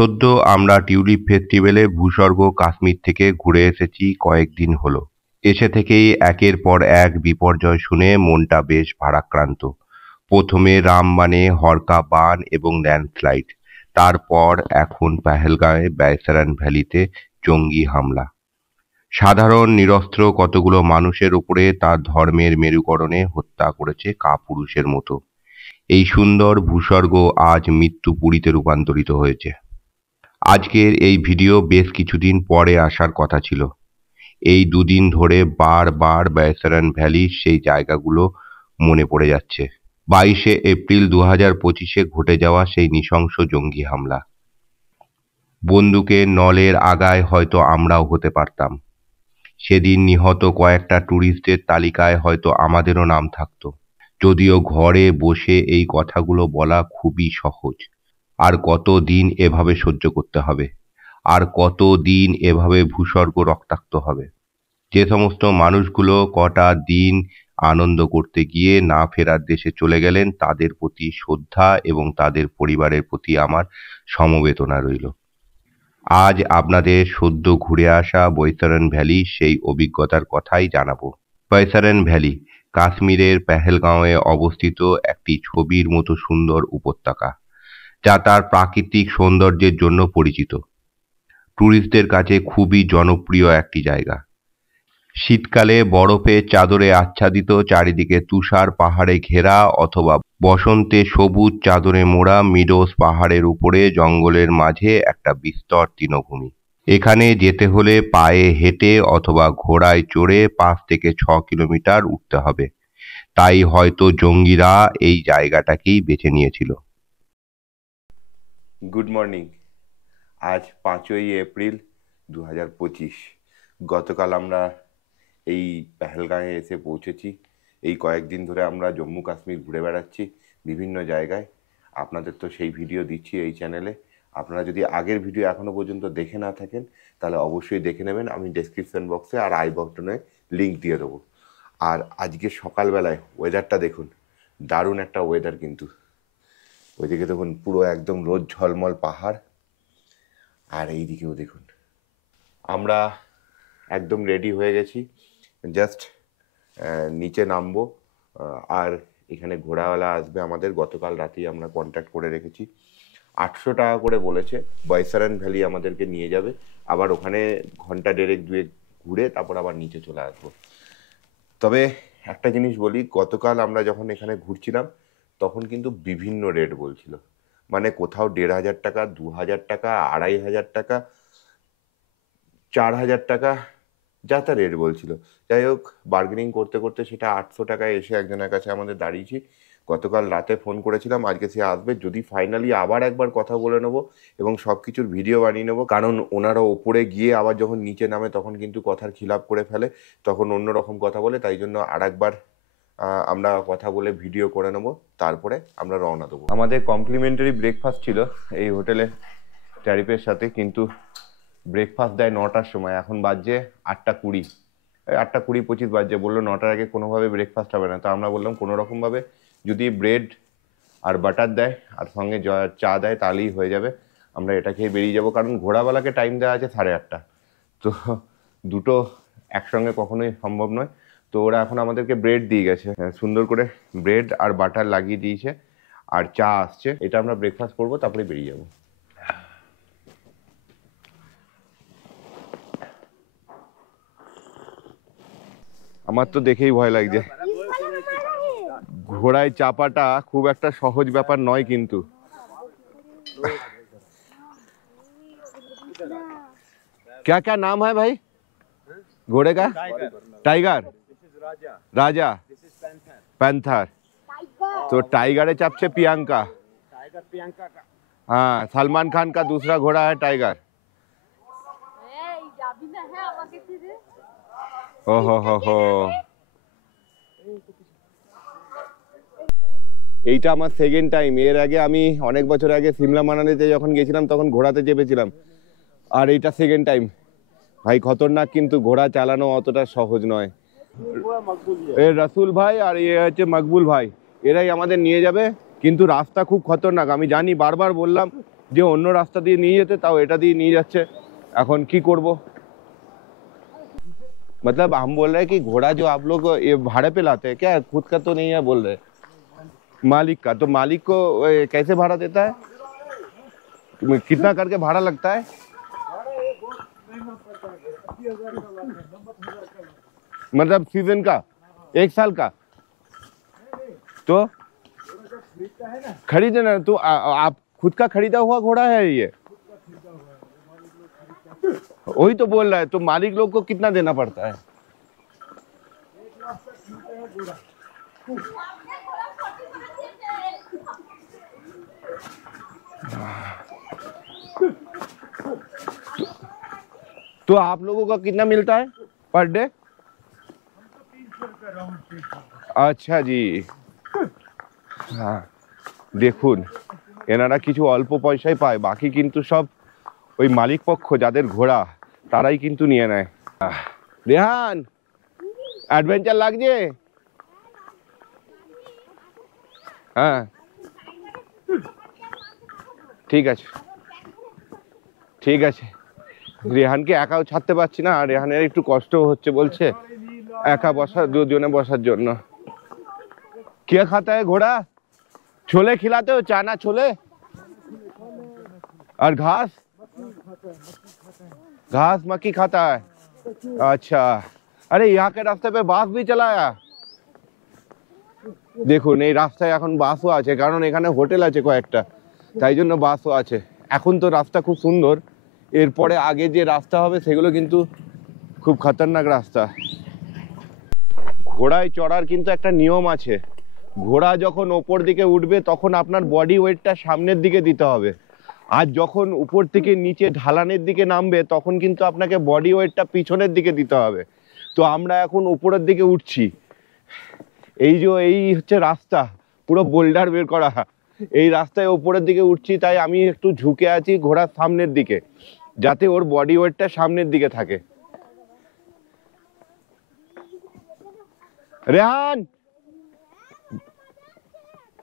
সদ্য আমরা টিউলিপ ফেস্টিভ্যালে ভূস্বর্গ কাশ্মীর থেকে ঘুরে এসেছি কয়েকদিন হলো। এসে থেকেই একের পর এক বিপর্যয় শুনে মনটা বেশ ভারাক্রান্ত। প্রথমে রামবানে হরকা বান এবং ল্যান্ডস্লাইড, তারপর এখন পেহেলগাঁওয়ে বাইসারান ভ্যালিতে জঙ্গি হামলা। সাধারণ নিরস্ত্র কতগুলো মানুষের উপরে তার ধর্মের মেরুকরণে হত্যা করেছে কাপুরুষের মতো। এই সুন্দর ভূস্বর্গ আজ মৃত্যুপুরীতে রূপান্তরিত হয়েছে। আজকের এই ভিডিও বেশ কিছুদিন পরে আসার কথা ছিল। এই দুদিন ধরে বারবার বাইসারান ভ্যালির সেই জায়গাগুলো মনে পড়ে যাচ্ছে। 22শে এপ্রিল 2025-এ ঘটে যাওয়া সেই নৃশংস জঙ্গি হামলা। বন্দুকের নলের আগায় হয়তো আমরাও হতে পারতাম। সেদিন নিহত কয়েকটা ট্যুরিস্টদের তালিকায় হয়তো আমাদেরও নাম থাকতো। যদিও ঘরে বসে এই কথাগুলো বলা খুবই সহজ। আর কত দিন এভাবে সহ্য করতে হবে, আর কত দিন এভাবে ভূস্বর্গ রক্তাক্ত হবে। যে সমস্ত মানুষগুলো কটা দিন আনন্দ করতে গিয়ে না ফেরার দেশে চলে গেলেন, তাদের প্রতি শ্রদ্ধা এবং তাদের পরিবারের প্রতি আমার সমবেদনা রইল। আজ আপনাদের সদ্য ঘুরে আসা বৈতারণ ভ্যালি সেই অভিজ্ঞতার কথাই জানাবো। বৈতারণ ভ্যালি কাশ্মীরের পেহেলগাঁওয়ে অবস্থিত একটি ছবির মতো সুন্দর উপত্যকা, যা তার প্রাকৃতিক সৌন্দর্যের জন্য পরিচিত। ট্যুরিস্টদের কাছে খুবই জনপ্রিয় একটি জায়গা। শীতকালে বরফের চাদরে আচ্ছাদিত, চারিদিকে তুষার পাহাড়ে ঘেরা, অথবা বসন্তে সবুজ চাদরে মোড়া মিডোস পাহাড়ের উপরে জঙ্গলের মাঝে একটা বিস্তর তৃণভূমি। এখানে যেতে হলে পায়ে হেঁটে অথবা ঘোড়ায় চড়ে 5 থেকে 6 কিলোমিটার উঠতে হবে। তাই হয়তো জঙ্গিরা এই জায়গাটাকেই বেছে নিয়েছিল। Good morning. আজ 5ই এপ্রিল 2025। গতকাল আমরা এই পেহেলগাঁয়ে এসে পৌঁছেছি। এই কয়েকদিন ধরে আমরা জম্মু কাশ্মীর ঘুরে বেড়াচ্ছি বিভিন্ন জায়গায়। আপনাদের তো সেই ভিডিও দিচ্ছি এই চ্যানেলে। আপনারা যদি আগের ভিডিও এখনও পর্যন্ত দেখে না থাকেন তাহলে অবশ্যই দেখে নেবেন। আমি ডেসক্রিপশন বক্সে আর আই বাটনে লিঙ্ক দিয়ে দেবো। আর আজকে সকালবেলায় ওয়েদারটা দেখুন, দারুণ একটা ওয়েদার। কিন্তু ওইদিকে দেখুন পুরো একদম রোদ ঝলমল পাহাড়, আর এই দিকেও দেখুন। আমরা একদম রেডি হয়ে গেছি, জাস্ট নিচে নামবো। আর এখানে ঘোড়াওয়ালা আসবে আমাদের। গতকাল রাতেই আমরা কন্ট্যাক্ট করে রেখেছি। 800 টাকা করে বলেছে। বৈসারান ভ্যালি আমাদেরকে নিয়ে যাবে, আবার ওখানে ঘন্টা দেড়েক দুয়েক ঘুরে তারপর আবার নিচে চলে আসবো। তবে একটা জিনিস বলি, গতকাল আমরা যখন এখানে ঘুরছিলাম তখন কিন্তু বিভিন্ন রেট বলছিল। মানে কোথাও 1500 টাকা, 2000 টাকা, 2500 টাকা, 4000 টাকা, যা তা রেট বলছিল। যাই হোক, বার্গেনিং করতে করতে সেটা 800 টাকায় এসে একজনের কাছে আমাদের দাঁড়িয়েছি। গতকাল রাতে ফোন করেছিলাম, আজকে সে আসবে। যদি ফাইনালি আবার একবার কথা বলে নেবো এবং সব কিছুর ভিডিও বানিয়ে নেবো, কারণ ওনারা ওপরে গিয়ে আবার যখন নিচে নামে তখন কিন্তু কথার খিলাপ করে ফেলে, তখন অন্যরকম কথা বলে। তাই জন্য আর একবার আমরা কথা বলে ভিডিও করে নেবো, তারপরে আমরা রওনা দেবো। আমাদের কমপ্লিমেন্টারি ব্রেকফাস্ট ছিল এই হোটেলে ট্যারিফের সাথে, কিন্তু ব্রেকফাস্ট দেয় 9টার সময়। এখন বাজছে 8:20, 8:20-25 বাজছে। বললো 9টার আগে কোনোভাবে ব্রেকফাস্ট হবে না। তো আমরা বললাম কোনোরকমভাবে যদি ব্রেড আর বাটার দেয় আর সঙ্গে চা দেয় তাহলেই হয়ে যাবে। আমরা এটা খেয়ে বেরিয়ে যাবো, কারণ ঘোড়াওয়ালাকে টাইম দেওয়া আছে 8:30। তো দুটো একসঙ্গে কখনোই সম্ভব নয়। তো ওরা এখন আমাদেরকে ব্রেড দিয়ে গেছে, সুন্দর করে ব্রেড আর বাটার লাগিয়ে দিয়েছে, আর চা আসছে। এটা আমরা ব্রেকফাস্ট করবো, তারপরে বেরিয়ে যাবো। আমার তো দেখেই ভয় লাগছে। ঘোড়ায় চাপাটা খুব একটা সহজ ব্যাপার নয় কিন্তু। क्या क्या नाम है भाई घोड़े का? टाइगर, राजा, पैंथर। तो टाइगर चापছে प्रियंका। हाँ, सलमान खान का दूसरा घोड़ा है टाइगर। ओहो हो। এইটা আমার সেকেন্ড টাইম। এর আগে আমি অনেক বছর আগে সিমলা মানালিতে যখন গেছিলাম তখন ঘোড়াতে চেপেছিলাম, আর এইটা সেকেন্ড টাইম। ভাই খতরনাক, কিন্তু ঘোড়া চালানো অতটা সহজ নয়। এ রাসুল ভাই আর এ হচ্ছে মকবুল ভাই, এরাই আমাদের নিয়ে যাবে। কিন্তু রাস্তা খুব খতরনাক, আমি জানি, বারবার বললাম যে অন্য রাস্তা দিয়ে নিয়ে যেতে, তাও এটা দিয়ে নিয়ে যাচ্ছে। এখন কি করব? मतलब हम बोल रहे हैं कि घोड़ा जो आप लोग ये भाड़े पे लाते हैं क्या, खुद का तो नहीं है बोल रहे? मालिक का। तो मालिक को कैसे भाड़ा देता है, कितना करके भाड़ा लगता है? मतलब सीजन का, एक साल का? तो खरीदना तो आप खुद का खरीदा हुआ घोड़ा है ये? वही तो बोल रहा है। तो मालिक लोग को कितना देना पड़ता है? तो आप लोगों का कितना मिलता है पर डे? अच्छा जी। হ্যাঁ, দেখুন এনারা কিছু অল্প পয়সায় পায়, বাকি কিন্তু সব ওই মালিক পক্ষ যাদের ঘোড়া তারাই কিন্তু নিয়ে নেয়। রেহান, অ্যাডভেঞ্চার লাগছে? হ্যাঁ ঠিক আছে, ঠিক আছে। রেহানকে একাও ছাড়তে পারছি না, আর রেহানের একটু কষ্ট হচ্ছে, বলছে একা বসা, দুজনে বসার জন্য। কে खाता है घोड़ा? छोले खिलाते हो, चाना छोले और घास? घास मक्की खाता है। अच्छा, अरे यहाँ के रास्ते पे बास भी चलाया। দেখুন এই রাস্তায় এখন বাসও আছে, কারণ এখানে হোটেল আছে কয়েকটা, তাই জন্য বাসও আছে। এখন তো রাস্তা খুব সুন্দর, এরপরে আগে যে রাস্তা হবে সেগুলো কিন্তু খুব খতরনাক রাস্তা। ঘোড়ায় চড়ার কিন্তু একটা নিয়ম আছে। ঘোড়া যখন ওপর দিকে উঠবে তখন আপনার বডি ওয়েটটা সামনের দিকে দিতে হবে, আর যখন উপর থেকে নিচে ঢালানের দিকে নামবে তখন কিন্তু আপনাকে বডি ওয়েটটা পিছনের দিকে দিতে হবে। তো আমরা এখন উপরের দিকে উঠছি, এই যে এই হচ্ছে রাস্তা, পুরো বোল্ডার বের করা, এই রাস্তায় উপরের দিকে উঠছি, তাই আমি একটু ঝুঁকে আছি ঘোড়ার সামনের দিকে, যাতে ওর বডি ওয়েটটা সামনের দিকে থাকে। রেহান,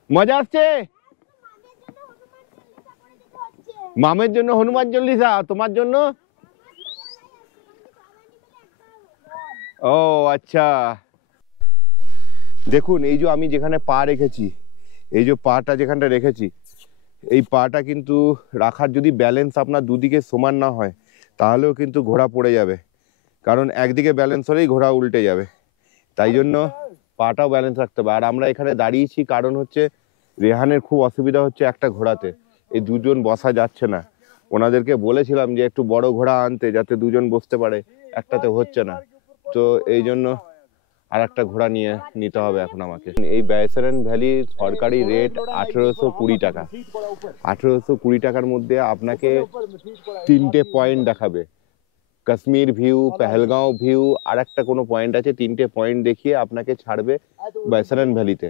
মজা আসছে? মামের জন্য হনুমান চল্লিশা, তোমার জন্য? ও আচ্ছা। দেখুন এই যে আমি যেখানে পা রেখেছি, এই যে পাটা যেখানটা রেখেছি, এই পাটা কিন্তু রাখার যদি ব্যালেন্স আপনার দুদিকে সমান না হয় তাহলেও কিন্তু ঘোড়া পড়ে যাবে, কারণ একদিকে ব্যালেন্স হলেই ঘোড়া উল্টে যাবে। তাই জন্য পাটাও ব্যালেন্স রাখতে হবে। আর আমরা এখানে দাঁড়িয়েছি কারণ হচ্ছে রেহানের খুব অসুবিধা হচ্ছে একটা ঘোড়াতে, এই দুজন বসা যাচ্ছে না। ওনাদেরকে বলেছিলাম যে একটু বড় ঘোড়া আনতে যাতে দুজন বসতে পারে, একটাতে হচ্ছে না, তো এই জন্য আর একটা ঘোড়া নিতে হবে এখন আমাকে। এই বাইসারান ভ্যালি সরকারি রেট 1820 টাকা। 1820 টাকার মধ্যে আপনাকে 3টে পয়েন্ট দেখাবে, কাশ্মীর ভিউ, পেহেলগাঁও ভিউ, আর একটা কোনো পয়েন্ট আছে, 3টে পয়েন্ট দেখিয়ে আপনাকে ছাড়বে বাইসারান ভ্যালিতে।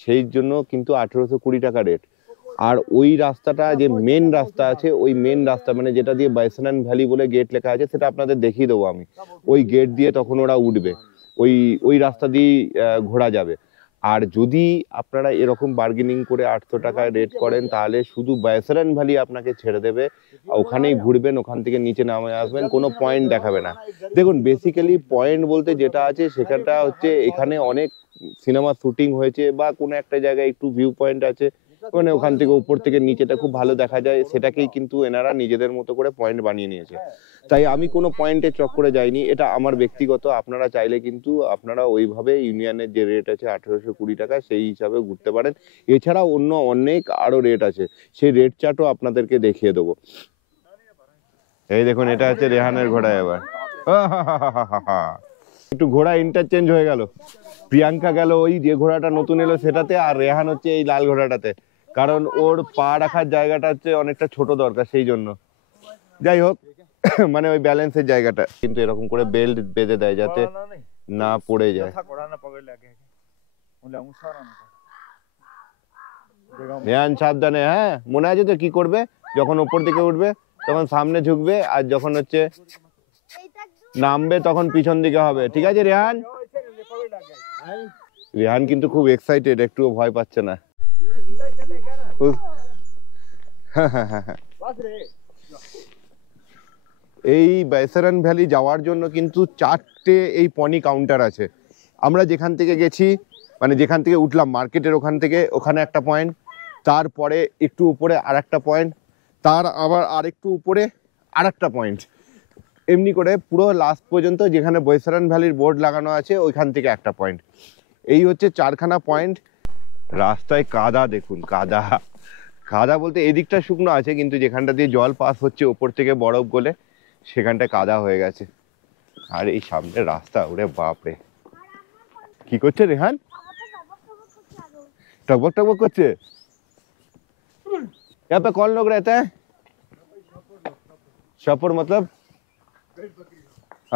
সেই জন্য কিন্তু 1820 টাকা রেট। আর ওই রাস্তাটা যে মেন রাস্তা আছে, ওই মেন রাস্তা মানে যেটা দিয়ে বাইসারান ভ্যালি বলে গেট লেখা আছে, সেটা আপনাদের দেখিয়ে দেবো আমি। ওই গেট দিয়ে তখন ওরা উঠবে, ওই রাস্তা দিয়ে ঘোরা যাবে। আর যদি আপনারা এরকম বার্গেনিং করে 800 টাকায় রেট করেন, তাহলে শুধু বাইসারান ভ্যালি আপনাকে ছেড়ে দেবে, ওখানেই ঘুরবেন, ওখান থেকে নিচে নামে আসবেন, কোনো পয়েন্ট দেখাবে না। দেখুন বেসিক্যালি পয়েন্ট বলতে যেটা আছে সেখানটা হচ্ছে এখানে অনেক সিনেমা শুটিং হয়েছে, বা কোনো একটা জায়গায় একটু ভিউ পয়েন্ট আছে, মানে ওখান থেকে উপর থেকে নিচেটা খুব ভালো দেখা যায়, সেটাকেই কিন্তু এনারা নিজেদের মতো করে পয়েন্ট বানিয়ে নিয়েছে। তাই আমি কোনো পয়েন্টে চক্করে যাইনি, এটা আমার ব্যক্তিগত। আপনারা চাইলে কিন্তু আপনারা ওইভাবে ইউনিয়নের যে রেট আছে 1820 টাকা, সেই হিসাবে ঘুরতে পারেন। এছাড়া অন্য অনেক আরো রেট আছে, সেই রেট চার্টও আপনাদেরকে দেখিয়ে দেবো। এই দেখুন এটা হচ্ছে রেহানের ঘোড়া। এবার একটু ঘোড়া ইন্টারচেঞ্জ হয়ে গেল, প্রিয়াঙ্কা গেল ওই যে ঘোড়াটা নতুন এলো সেটাতে, আর রেহান হচ্ছে এই লাল ঘোড়াটাতে, কারণ ওর পা রাখার জায়গাটা হচ্ছে অনেকটা ছোট দরকার, সেই জন্য। যাই হোক, মানে ওই ব্যালেন্সের জায়গাটা কিন্তু এরকম করে বেল্ট বেঁধে দেয় যাতে না পড়ে যায়। রেহান সাবধানে, হ্যাঁ মনে আছে তো কি করবে, যখন উপর দিকে উঠবে তখন সামনে ঝুঁকবে, আর যখন হচ্ছে নামবে তখন পিছন দিকে হবে, ঠিক আছে রেহান? রেহান কিন্তু খুব এক্সাইটেড, একটুও ভয় পাচ্ছে না। এই বাইসারান ভ্যালি যাওয়ার জন্য কিন্তু 4টে এই পনি কাউন্টার আছে। আমরা যেখান থেকে গেছি, মানে যেখান থেকে উঠলাম মার্কেটের ওখান থেকে, ওখানে একটা পয়েন্ট, তারপরে একটু উপরে আরেকটা পয়েন্ট, তার আবার আরেকটু উপরে আরেকটা পয়েন্ট, এমনি করে পুরো লাস্ট পর্যন্ত যেখানে বৈসারান ভ্যালির বোর্ড লাগানো আছে ওইখান থেকে একটা পয়েন্ট। এই হচ্ছে 4খানা পয়েন্ট। রাস্তায় কাদা দেখুন, কাদা কাদা বলতে এদিকটা শুকনো আছে, কিন্তু যেখানটা দিয়ে জল পাস হচ্ছে ওপর থেকে বরফ গলে সেখানটা কাদা হয়ে গেছে। আর এই সামনে রাস্তা, ওরে বাপরে। কি করছে রেহান? टकबक टकबक করছে। यहाँ पे कौन लोग रहता है? शपर मतलब?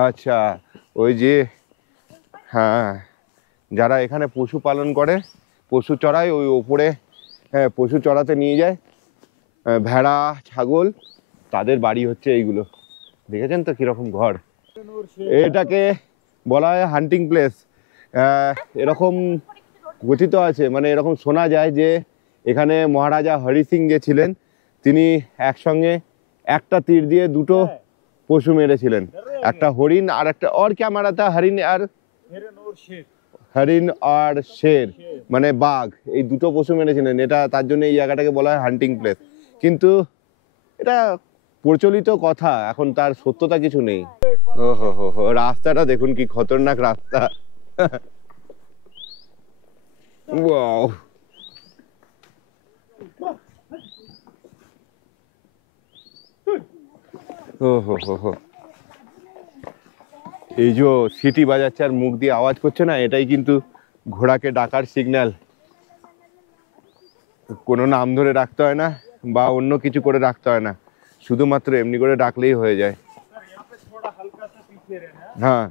আচ্ছা, ওই যে হ্যাঁ, যারা এখানে পশু পালন করে, পশু চড়ায়, ওই ওপরে হ্যাঁ পশু চড়াতে নিয়ে যায়, ভেড়া ছাগল, তাদের বাড়ি হচ্ছে এইগুলো। দেখেছেন তো কিরকম ঘর। এটাকে বলা হয় হান্টিং প্লেস। এরকম গঠিত আছে, মানে এরকম শোনা যায় যে এখানে মহারাজা হরি সিং যে ছিলেন, তিনি একসঙ্গে একটা তীর দিয়ে দুটো পশু মেরেছিলেন, একটা হরিণ আর একটা और क्या मारा था? हरिण আর হরিণ আর শের, মানে বাঘ, এই দুটো পশু মেরেছিলেন। এটা তার জন্য এই জায়গাটাকে বলা হয় হান্টিং প্লেস। কিন্তু এটা প্রচলিত কথা, এখন তার সত্যতা কিছু নেই। ও হো হো হো, রাস্তাটা দেখুন কি খতরনাক রাস্তা। ওয়াও, ও হো হো হো, এই যে সিটি বাজাচ্ছে আর মুখ দিয়ে আওয়াজ করছে না, এটাই কিন্তু ঘোড়াকে ডাকার সিগন্যাল। কোনো নাম ধরে রাখতে হয় না বা অন্য কিছু করে রাখতে হয় না, শুধুমাত্র এমনি করে ডাকলেই হয়ে যায়। হ্যাঁ,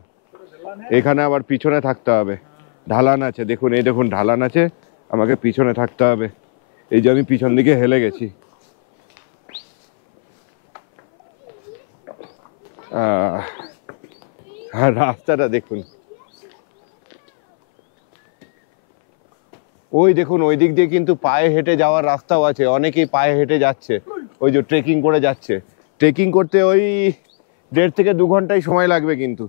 এখানে আবার পিছনে থাকতে হবে, ঢালান আছে দেখুন, এই দেখুন ঢালান আছে, আমাকে পিছনে থাকতে হবে। এই যে আমি পিছন দিকে হেলে গেছি। হ্যাঁ, রাস্তাটা দেখুন, ওই দেখুন ওই দিক দিয়ে কিন্তু পায়ে হেঁটে যাওয়ার রাস্তাও আছে, অনেকেই পায়ে হেঁটে যাচ্ছে, ওই যে ট্রেকিং করে যাচ্ছে। ট্রেকিং করতে ওই 1.5 থেকে 2 ঘন্টাই সময় লাগবে কিন্তু।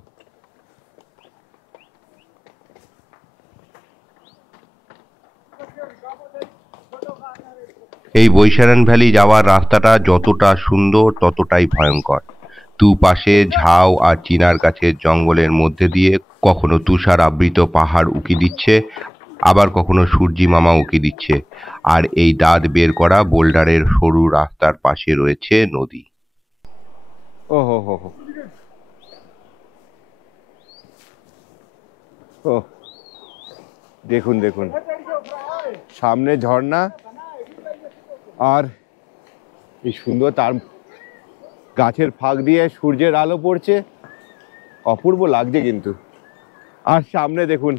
এই বৈশারান ভ্যালি যাওয়ার রাস্তাটা যতটা সুন্দর ততটাই ভয়ঙ্কর। দুপাশে ঝাউ আর চিনার গাছের জঙ্গলের মধ্যে দিয়ে কখনো তুষার আবৃত পাহাড় উকি দিচ্ছে, আবার কখনো সূর্যি মামা উকি দিচ্ছে, আর এই দাঁত বের করা বোল্ডারের সরু রাস্তার পাশে রয়েছে নদী। ও হো হো হো, ও দেখুন দেখুন, সামনে ঝর্ণা আর এই সুন্দর, তার গাছের ফাঁক দিয়ে সূর্যের আলো পড়ছে, অপূর্ব লাগছে কিন্তু। আর সামনে দেখুন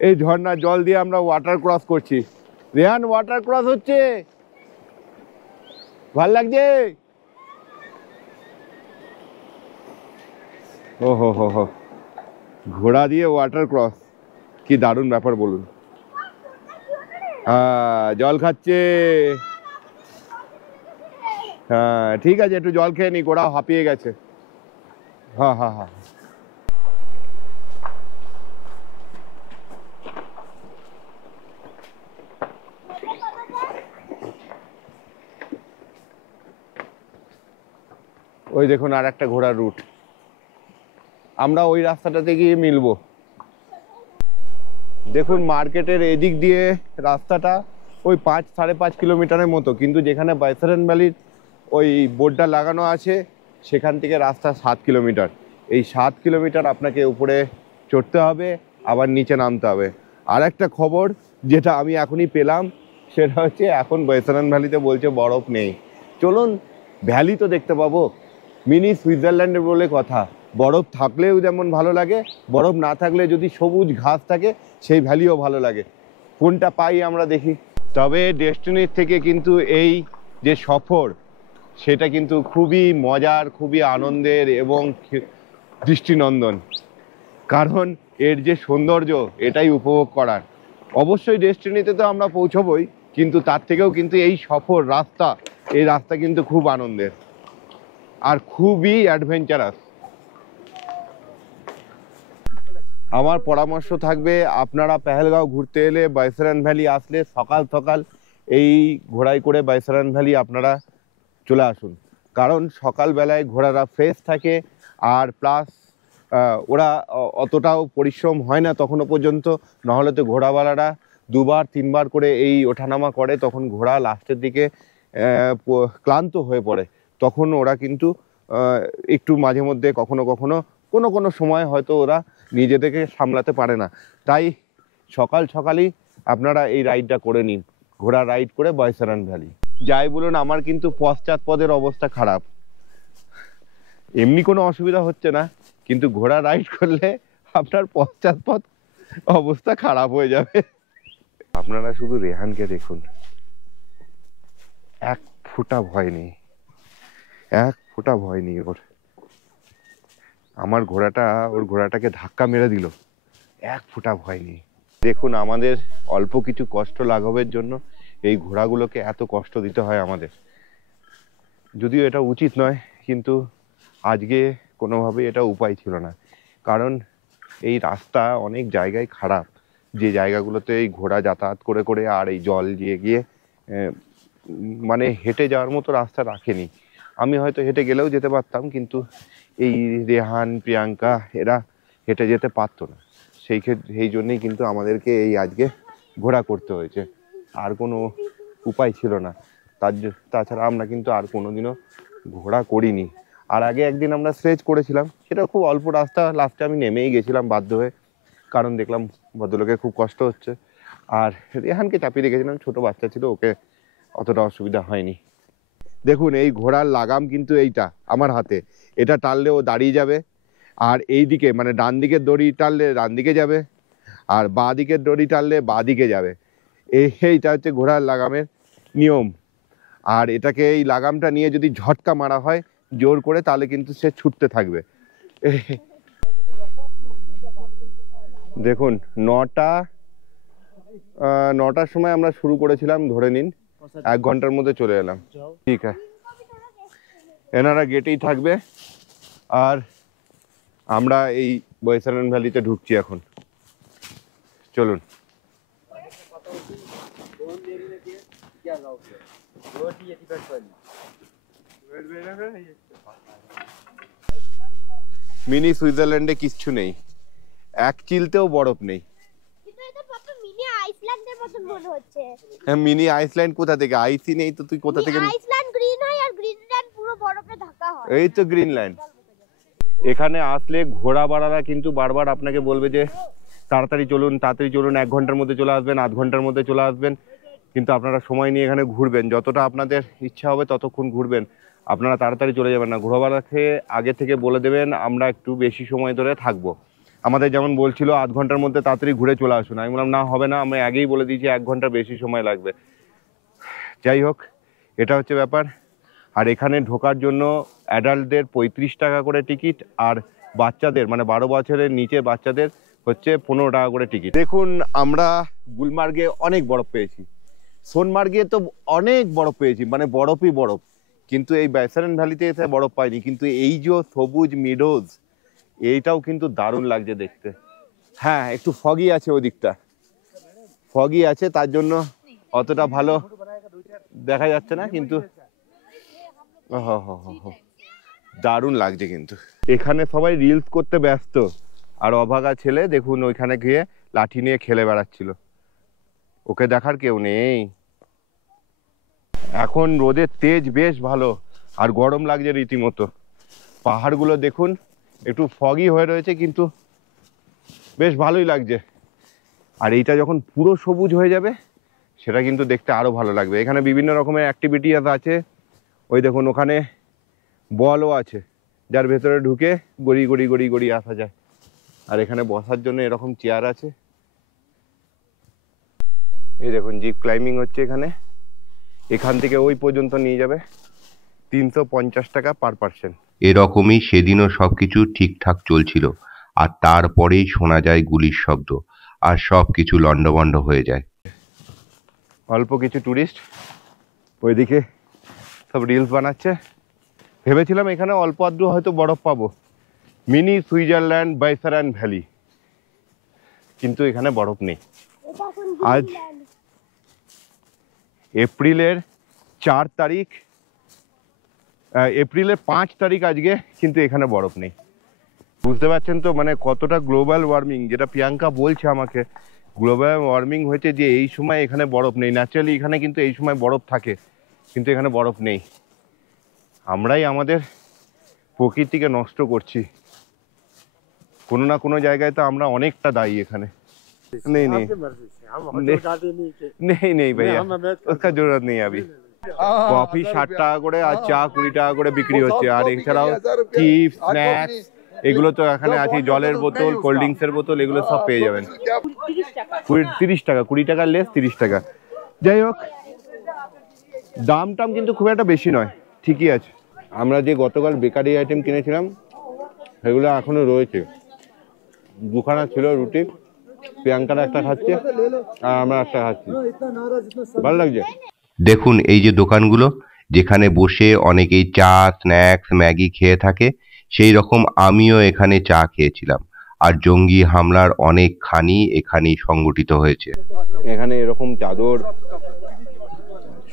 এই ঝর্ণার জল দিয়ে আমরা ওয়াটার ক্রস করছি। রেহান, ওয়াটার ক্রস হচ্ছে, ভাল লাগছে। ও হো হো হো, ঘোড়া দিয়ে ওয়াটার ক্রস, কি দারুণ ব্যাপার বলুন। হ্যাঁ, জল খাচ্ছে। হ্যাঁ ঠিক আছে, একটু জল খেয়ে নি, ঘোড়া হাঁপিয়ে গেছে। হ্যাঁ হ্যাঁ হ্যাঁ, ওই দেখুন আর একটা ঘোড়ার রুট, আমরা ওই রাস্তাটাতে গিয়ে মিলবো। দেখুন মার্কেটের এদিক দিয়ে রাস্তাটা ওই 5-5.5 কিলোমিটারের মতো, কিন্তু যেখানে বাইসারান ভ্যালির ওই বোর্ডটা লাগানো আছে সেখান থেকে রাস্তা 7 কিলোমিটার। এই 7 কিলোমিটার আপনাকে উপরে চড়তে হবে, আবার নিচে নামতে হবে। আর একটা খবর যেটা আমি এখনই পেলাম, সেটা হচ্ছে এখন বাইসারান ভ্যালিতে বলছে বরফ নেই। চলুন, ভ্যালি তো দেখতে পাবো, মিনি সুইজারল্যান্ডের বলে কথা। বরফ থাকলেও যেমন ভালো লাগে, বরফ না থাকলে যদি সবুজ ঘাস থাকে সেই ভ্যালিও ভালো লাগে। কোনটা পাই আমরা দেখি। তবে ডেস্টিনির থেকে কিন্তু এই যে সফর, সেটা কিন্তু খুবই মজার, খুবই আনন্দের এবং দৃষ্টিনন্দন, কারণ এর যে সৌন্দর্য এটাই উপভোগ করার। অবশ্যই ডেস্টিনিতে তো আমরা পৌঁছবই, কিন্তু তার থেকেও কিন্তু এই সফর রাস্তা, এই রাস্তা কিন্তু খুব আনন্দের আর খুবই অ্যাডভেঞ্চারাস। আমার পরামর্শ থাকবে, আপনারা পেহেলগাঁও ঘুরতে এলে বাইসারান ভ্যালি আসলে সকাল সকাল এই ঘোড়ায় করে বাইসারান ভ্যালি আপনারা চলে আসুন, কারণ সকালবেলায় ঘোড়ারা ফ্রেশ থাকে আর প্লাস ওরা অতটাও পরিশ্রম হয় না তখনও পর্যন্ত। নাহলে তো ঘোড়াওয়ালারা দুবার তিনবার করে এই ওঠানামা করে, তখন ঘোড়া লাস্টের দিকে ক্লান্ত হয়ে পড়ে। তখন ওরা কিন্তু একটু মাঝে মধ্যে কখনো কখনো কোনো সময় হয়তো ওরা নিজেদেরকে সামলাতে পারে না। তাই সকাল সকালই আপনারা এই রাইডটা করে নিন, ঘোড়া রাইড করে বাইসারান ভ্যালি। যাই বলুন, আমার কিন্তু পশ্চাৎপদের অবস্থা খারাপ। এমনি কোনো অসুবিধা হচ্ছে না, কিন্তু ঘোড়া রাইড করলে আপনার পশ্চাৎপদ অবস্থা খারাপ হয়ে যাবে। আপনারা শুধু রেহানকে দেখুন, এক ফোঁটা ভয় নেই, এক ফোঁটা ভয় নেই ওর। আমার ঘোড়াটা ওর ঘোড়াটাকে ধাক্কা মেরে দিল, এক ফোঁটা ভয় নেই। দেখুন, আমাদের অল্প কিছু কষ্ট লাঘবের জন্য এই ঘোড়াগুলোকে এত কষ্ট দিতে হয় আমাদের। যদিও এটা উচিত নয়, কিন্তু আজকে কোনোভাবেই এটা উপায় ছিল না, কারণ এই রাস্তা অনেক জায়গায় খারাপ, যে জায়গাগুলোতে এই ঘোড়া যাতায়াত করে করে আর এই জল দিয়ে গিয়ে মানে হেঁটে যাওয়ার মতো রাস্তা রাখেনি। আমি হয়তো হেঁটে গেলেও যেতে পারতাম, কিন্তু এই রেহান প্রিয়াঙ্কা এরা হেঁটে যেতে পারতো না। সেই জন্যেই কিন্তু আমাদেরকে এই আজকে ঘোড়া করতে হয়েছে, আর কোনো উপায় ছিল না। তাছাড়া আমরা কিন্তু আর কোনোদিনও ঘোড়া করিনি। আর আগে একদিন আমরা স্ট্রেচ করেছিলাম, সেটা খুব অল্প রাস্তা, লাস্টে আমি নেমেই গেছিলাম বাধ্য হয়ে, কারণ দেখলাম ভদ্রলোকের খুব কষ্ট হচ্ছে। আর রেহানকে চাপিয়ে রেখেছিলাম, ছোট বাচ্চা ছিল, ওকে অতটা অসুবিধা হয়নি। দেখুন, এই ঘোড়ার লাগাম কিন্তু এইটা আমার হাতে, এটা টানলে ও দাঁড়িয়ে যাবে, আর এই দিকে মানে ডান দিকের দড়ি টানলে ডান দিকে যাবে, আর বাঁ দিকের দড়ি টানলে বাঁ দিকে যাবে। এইটা হচ্ছে ঘোড়ার লাগামের নিয়ম। আর এটাকে, এই লাগামটা নিয়ে যদি ঝটকা মারা হয় জোর করে, তাহলে কিন্তু সে ছুটতে থাকবে। দেখুন, 9টার সময় আমরা শুরু করেছিলাম, ধরে নিন 1 ঘন্টার মধ্যে চলে এলাম। ঠিক আছে, এনারা গেটেই থাকবে, আর আমরা এই বাইসারান ভ্যালিতে ঢুকছি এখন। চলুন। মিনি সুইজারল্যান্ডে কিচ্ছু নেই, এক চিলতেও বরফ নেই। হ্যাঁ, মিনি আইসল্যান্ড কোথা থেকে? আইসই নেই তো, তুই কোথা থেকে? আইসল্যান্ড গ্রিন হয় আর গ্রিনল্যান্ড পুরো বরফে ঢাকা হয়। এই তো গ্রিনল্যান্ড। এখানে আসলে ঘোড়াওয়ালারা কিন্তু বারবার আপনাকে বলবে যে তাড়াতাড়ি চলুন, তাড়াতাড়ি চলুন, 1 ঘন্টার মধ্যে চলে আসবেন, আধ ঘন্টার মধ্যে চলে আসবেন। কিন্তু আপনারা সময় নিয়ে এখানে ঘুরবেন, যতটা আপনাদের ইচ্ছা হবে ততক্ষণ ঘুরবেন, আপনারা তাড়াতাড়ি চলে যাবেন না। ঘোড়াওয়ালাকে আগে থেকে বলে দেবেন আমরা একটু বেশি সময় ধরে থাকবো। আমাদের যেমন বলছিল 8 ঘন্টার মধ্যে তাড়াতাড়ি ঘুরে চলে আসুন, আমি বললাম না, হবে না, আমি আগেই বলে দিয়েছি 1 ঘন্টার বেশি সময় লাগবে। যাই হোক, এটা হচ্ছে ব্যাপার। আর এখানে ঢোকার জন্য অ্যাডাল্টদের 35 টাকা করে টিকিট, আর বাচ্চাদের মানে 12 বছরের নিচে বাচ্চাদের হচ্ছে 15 টাকা করে টিকিট। দেখুন, আমরা গুলমার্গে অনেক বরফ পেয়েছি, সোনমার্গে তো অনেক বরফ পেয়েছি, মানে বরফই বরফ, কিন্তু এই বাইসারান ভ্যালিতে এসে বরফ পাইনি। কিন্তু এই যে সবুজ মিডোজ, এইটাও কিন্তু দারুণ লাগছে দেখতে। হ্যাঁ, একটু ফগি আছে, ওই দিকটা ফগি আছে, তার জন্য অতটা ভালো দেখা যাচ্ছে না, কিন্তু দারুণ লাগছে। কিন্তু এখানে সবাই রিলস করতে ব্যস্ত, আর অভাগা ছেলে দেখুন ওইখানে গিয়ে লাঠি নিয়ে খেলে বেড়াচ্ছিল, ওকে দেখার কেউ নেই। এখন রোদের তেজ বেশ ভালো, আর গরম লাগছে রীতিমতো। পাহাড়গুলো দেখুন, একটু ফগি হয়ে রয়েছে, কিন্তু বেশ ভালোই লাগছে। আর এইটা যখন পুরো সবুজ হয়ে যাবে, সেটা কিন্তু দেখতে আরো ভালো লাগবে। এখানে বিভিন্ন রকমের অ্যাক্টিভিটিস আছে, ওই দেখুন ওখানে বলও আছে, যার ভেতরে ঢুকে গড়ি গড়ি গড়ি গড়ি আসা যায়। আর এখানে বসার জন্য এরকম চেয়ার আছে। এই দেখুন, জিপ ক্লাইম্বিং হচ্ছে এখানে, এখান থেকে ওই পর্যন্ত নিয়ে যাবে, 350 টাকা পার পার্সন। এরকমই সেদিনও সবকিছু ঠিকঠাক চলছিল, আর তারপরেই শোনা যায় গুলির শব্দ, আর সবকিছু লন্ডভন্ড হয়ে যায়। অল্প কিছু ট্যুরিস্ট ওইদিকে সব রিলস বানাচ্ছে। ভেবেছিলাম এখানে অল্প আদ্র হয়তো বরফ পাবো, মিনি সুইজারল্যান্ড বাইসারান ভ্যালি, কিন্তু এখানে বরফ নেই। আজ এপ্রিলের 4 তারিখ, এপ্রিলের 5 তারিখ আজকে, কিন্তু এখানে বরফ নেই। বুঝতে পারছেন তো মানে কতটা গ্লোবাল ওয়ার্মিং, যেটা প্রিয়াঙ্কা বলছে আমাকে, গ্লোবাল ওয়ার্মিং হয়েছে যে এই সময় এখানে বরফ নেই। ন্যাচারালি এখানে কিন্তু এই সময় বরফ থাকে, কিন্তু এখানে বরফ নেই। আমরাই আমাদের প্রকৃতিকে নষ্ট করছি কোনো না কোনো জায়গায়, তো আমরা অনেকটা দায়ী এখানে। नहीं नहीं नहीं नहीं भैया, उसका जरूरत नहीं है अभी। কফি 60 টাকা করে আর চা 20 টাকা করে বিক্রি হচ্ছে। আর এছাড়াও চিপস, স্ন্যাক্স এগুলো তো এখানে আছে, জলের বোতল, কোল্ড ড্রিঙ্কসের বোতল, এগুলো সব পেয়ে যাবেন। 30 টাকা, 20 টাকা লেস 30 টাকা। যাই হোক, দাম টাম কিন্তু খুব একটা বেশি নয়, ঠিকই আছে। আমরা যে গতকাল বেকারি আইটেম কিনেছিলাম সেগুলো এখনো রয়েছে। দুখানা ছিল রুটি, প্রিয়াঙ্কারা একটা খাচ্ছে আর আমরা একটা খাচ্ছি, ভালো লাগছে। দেখুন এই যে দোকানগুলো, যেখানে বসে অনেকেই চা, স্ন্যাক্স, ম্যাগি খেয়ে থাকে, সেই রকম আমিও এখানে চা খেয়েছিলাম। আর জঙ্গি হামলার অনেক খানি এখানেই সংগঠিত হয়েছে। এখানে এরকম চাদর,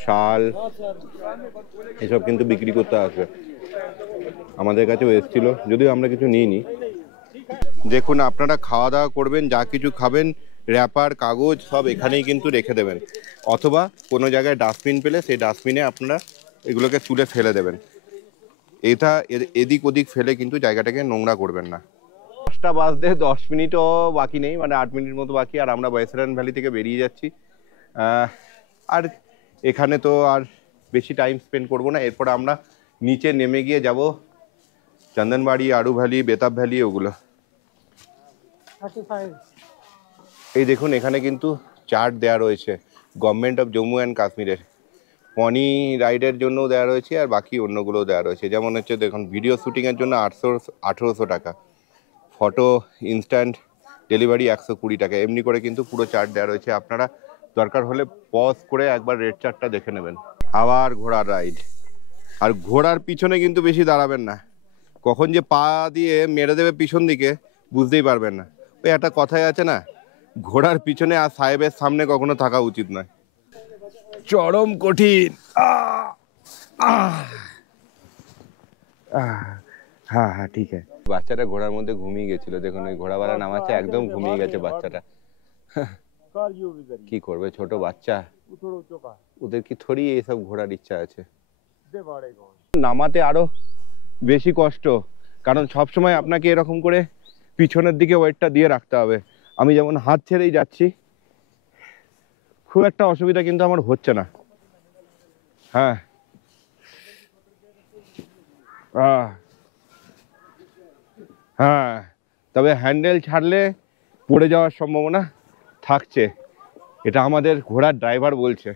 শাল এসব কিন্তু বিক্রি করতে আসবে। আমাদের কাছেও এসেছিল, যদিও আমরা কিছু নিইনি। দেখুন, আপনারা খাওয়া দাওয়া করবেন, যা কিছু খাবেন র্যাপার, কাগজ সব এখানেই কিন্তু রেখে দেবেন, অথবা কোনো জায়গায় ডাস্টবিন পেলে সেই ডাস্টবিনে আপনারা এগুলোকে তুলে ফেলে দেবেন। এটা এদিক ওদিক ফেলে কিন্তু জায়গাটাকে নোংরা করবেন না। 10টা বাজতে 10 মিনিটও বাকি নেই, মানে 8 মিনিট মতো বাকি। আর আমরা বাইসারান ভ্যালি থেকে বেরিয়ে যাচ্ছি। আর এখানে তো আর বেশি টাইম স্পেন্ড করবো না। এরপর আমরা নিচে নেমে গিয়ে যাব চন্দনবাড়ি, আড়ু ভ্যালি, বেতাব ভ্যালি, ওগুলো। এই দেখুন, এখানে কিন্তু চার্ট দেওয়া রয়েছে গভর্নমেন্ট অফ জম্মু অ্যান্ড কাশ্মীরের। পনি রাইডের জন্য দেওয়া রয়েছে, আর বাকি অন্যগুলোও দেওয়া রয়েছে। যেমন হচ্ছে দেখুন, ভিডিও শ্যুটিংয়ের জন্য 1800 টাকা, ফটো ইনস্ট্যান্ট ডেলিভারি 120 টাকা, এমনি করে কিন্তু পুরো চার্ট দেওয়া রয়েছে। আপনারা দরকার হলে পজ করে একবার রেড চার্টটা দেখে নেবেন। আবার ঘোড়ার রাইড, আর ঘোড়ার পিছনে কিন্তু বেশি দাঁড়াবেন না, কখন যে পা দিয়ে মেরে দেবে পিছন দিকে বুঝতেই পারবেন না। ওই একটা কথাই আছে না, ঘোড়ার পিছনে আর সাহেবের সামনে কখনো থাকা উচিত নয়। চরম কঠিন। হ্যাঁ হ্যাঁ ঠিক আছে। বাচ্চাটা ঘোড়ার মধ্যে ঘুমিয়ে গেছিল, দেখুন ওই ঘোড়াওয়ালা নামাচ্ছে, একদম ঘুমিয়ে গেছে বাচ্চাটা। কি করবে ছোট বাচ্চা, ওদের কি থোড়ি এইসব ঘোড়ার ইচ্ছা আছে। নামাতে আরো বেশি কষ্ট, কারণ সবসময় আপনাকে এরকম করে পিছনের দিকে ওয়েটটা দিয়ে রাখতে হবে। আমি যেমন হাত ছেড়েই যাচ্ছি, খুব একটা অসুবিধা কিন্তু আমার হচ্ছে না। হ্যাঁ হ্যাঁ, তবে হ্যান্ডেল ছাড়লে পড়ে যাওয়ার সম্ভাবনা থাকছে, এটা আমাদের ঘোড়ার ড্রাইভার বলছে।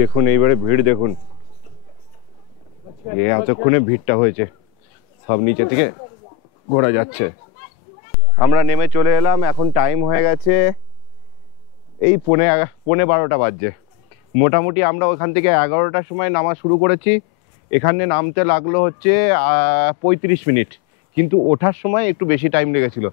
দেখুন এইবারে ভিড় দেখুন, এতক্ষণে ভিড়টা হয়েছে, সব নিচে থেকে ঘোরা যাচ্ছে। আমরা নেমে চলে এলাম, এখন টাইম হয়ে গেছে এই 11:15 বাজছে। মোটামুটি আমরা ওখান থেকে 11টার সময় নামা শুরু করেছি, এখানে নামতে লাগলো হচ্ছে 35 মিনিট, কিন্তু ওঠার সময় একটু বেশি টাইম লেগেছিল।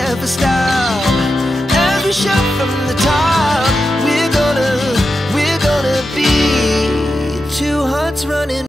Never stop.